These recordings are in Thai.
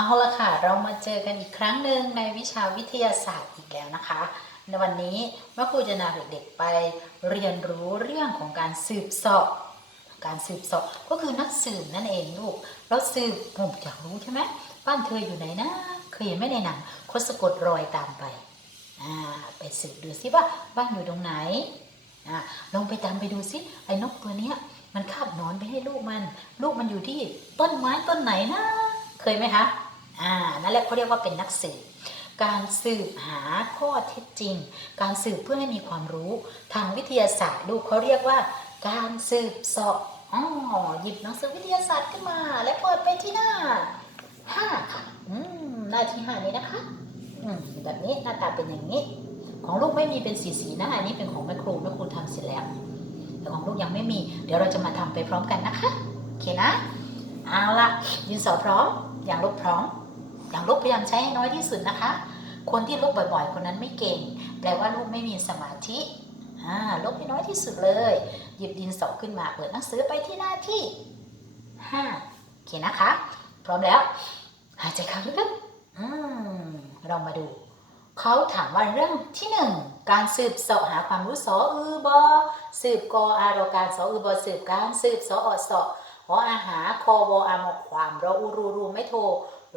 เอาละค่ะ เรามาเจอกันอีกครั้งหนึ่งในวิชาวิทยาศาสตร์อีกแล้วนะคะ ในวันนี้แม่ครูจะนำเด็กๆไปเรียนรู้เรื่องของการสืบสอบ การสืบสอบก็คือนักสืบนั่นเองลูกแล้วสืบผมอยากรู้ใช่ไหมบ้านเธออยู่ไหนนะ เคยเห็นไหมในหนังคนสะกดรอยตามไปอ่าไปสืบดูซิว่าบ้านอยู่ตรงไหนอ่าลองไปตามไปดูซิไอ้นกตัวเนี้ยมันคาบนอนไปให้ลูกมัน ลูกมันอยู่ที่ต้นไม้ต้นไหนนะ เคยไหมคะ อ่านั่นแหละเขาเรียกว่าเป็นนักสืบการสืบหาข้อเท็จจริง การสืบเพื่อให้มีความรู้ทางวิทยาศาสตร์ลูกเขาเรียกว่า การสืบสอบอ๋อหยิบหนังสือวิทยาศาสตร์ขึ้นมา และเปิดไปที่หน้าห้าค่ะอืมหน้าที่ห้านี้นะคะอืมแบบนี้หน้าตาเป็นอย่างนี้ ของลูกไม่มีเป็นสีสีๆนะอันนี้เป็นของแม่ครูแม่ครูทำเสร็จแล้ว แต่ของลูกยังไม่มี เดี๋ยวเราจะมาทำไปพร้อมกันนะคะโอเคนะเอาละดินสอพร้อมอย่างลูกพร้อม อย่างลูกพยายามใช้ให้น้อยที่สุดนะคะ คนที่ลบบ่อยๆ คนนั้นไม่เก่ง แปลว่าลูกไม่มีสมาธิลบให้น้อยที่สุดเลย หยิบดินสอขึ้นมาเปิดหนังสือไปที่หน้าที่ห้าโอเคนะคะ พร้อมแล้ว หายใจเข้าลึกๆเรามาดูเขาถามว่าเรื่องที่หนึ่งการสืบเสาะหาความรู้สออือบอสืบกออารการสออือบอสืบการสืบสออสอหออาหาคอวออามอความรออูรูรูไม่โท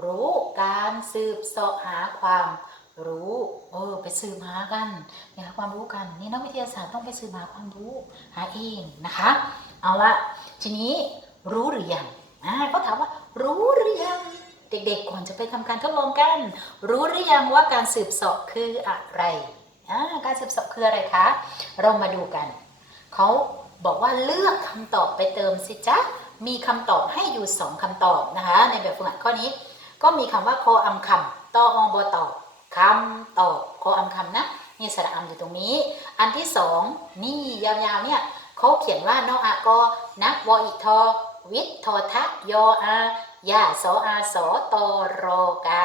รู้การสืบเสาะหาความรู้เออไปสืบหากันไปหาความรู้กันนี่นักวิทยาศาสตร์ต้องไปสืบหาความรู้หาเองนะคะ เอาละทีนี้รู้หรือยังอ่าเขาถามว่า รู้หรือยังเด็กๆก่อนจะไปทำการทดลองกัน รู้หรือยังว่าการสืบเสอบคืออะไรอ่าการสืบเสอบคืออะไรคะเรามาดูกันเขาบอกว่าเลือกคำตอบไปเติมสิจ๊ะมีคำตอบให้อยู่สองคำตอบนะคะ ในแบบฝึกหัดข้อนี้ ก็มีคำว่าคออำคำตอองบตอคำตอบคออำคำนะนี่สระอำอยู่ตรงนี้ อันที่สองนี่ยาวๆเนี่ยเขาเขียนว่านออากอนักวอิทอวิทย์ทอทะยออายาสออาสอตอรอกา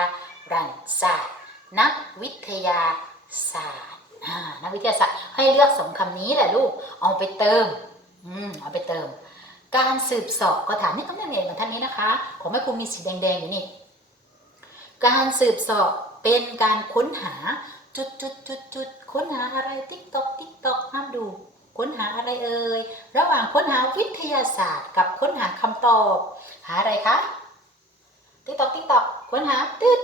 รันศาสตร์นักวิทยาศาสตร์นักวิทยาศาสตร์ให้เลือกสองคำนี้แหละลูกเอาไปเติมอืมเอาไปเติม การสืบสอบก็ถามนี่ต้องเรียนเหมือนท่านนี้นะคะ ของแม่ครูมีสีแดงๆอยู่นี่ การสืบสอบเป็นการค้นหาจุดจุดจุดจุดค้นหาอะไรติ๊กตอกติ๊กตอกห้ามดู ค้นหาอะไรเอ่ยระหว่างค้นหาวิทยาศาสตร์ กับค้นหาคำตอบ หาอะไรคะติ๊กตอกติ๊กตอกค้นหาตึ๊ด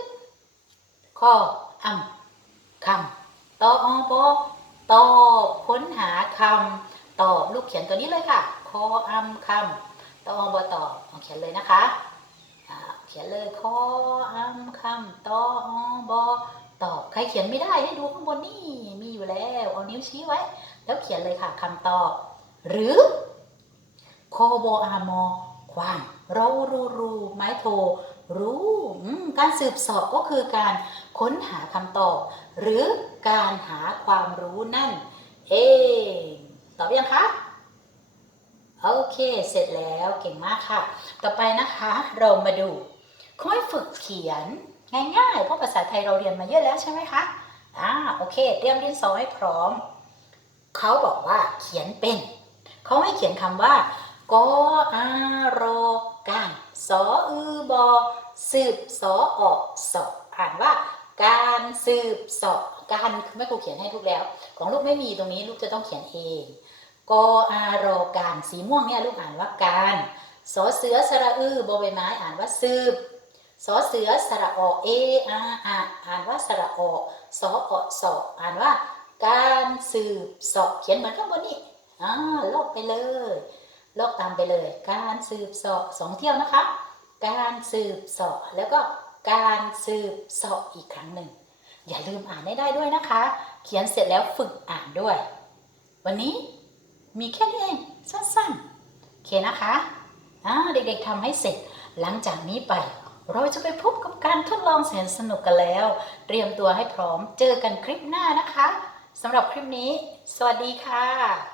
ข้ออำคำตอบอบอตอบค้นหาคำตอบลูกเขียนตัวนี้เลยค่ะข้ออำคำตอบอบอตอบเขียนเลยนะคะ ขียนเลยข้ออำคำตออบอตอบใครเขียนไม่ได้ให้ดูข้างบนนี่มีอยู่แล้วเอานิ้วชี้ไว้ แล้วเขียนเลยค่ะคำตอบ หรือคอบออามอความเรารู้รู้ไม้โท รู้การสืบสอบก็คือการค้นหาคำตอบ หรือการหาความรู้นั่น เองตอบยังคะโอเค เสร็จแล้วเก่งมากค่ะ ต่อไปนะคะ เรามาดู ค่อยฝึกเขียนง่ายๆ เพราะภาษาไทยเราเรียนมาเยอะแล้วใช่ไหมคะ อ่า โอเค เตรียมดินสอให้พร้อม เขาบอกว่าเขียนเป็น เขาให้เขียนคำว่ากออารอการสออือบอสืบสอออกสอบอ่านว่า การสืบสอบการคือแม่ครูเขียนให้ลูกแล้ว ของลูกไม่มีตรงนี้ลูกจะต้องเขียนเองกออารอการสีม่วงเนี่ยลูกอ่านว่าการสอเสือสระอือบอใบไม้อ่านว่าสืบ สอเสือสระอเออาอาอ่านว่าสระอสออสออ่านว่า การสืบสอบเขียนเหมือนข้างบนนี่อ่าลอกไปเลยลอกตามไปเลย การสืบสอบสองเที่ยวนะคะ การสืบสอบแล้วก็การสืบสอบอีกครั้งหนึ่ง อย่าลืมอ่านให้ได้ด้วยนะคะ เขียนเสร็จแล้วฝึกอ่านด้วย วันนี้มีแค่นี้เองสั้นๆโอเคนะคะอ่าเด็กๆทำให้เสร็จหลังจากนี้ไป เราจะไปพบกับการทดลองแสนสนุกกันแล้ว เตรียมตัวให้พร้อมเจอกันคลิปหน้านะคะสำหรับคลิปนี้ สวัสดีค่ะ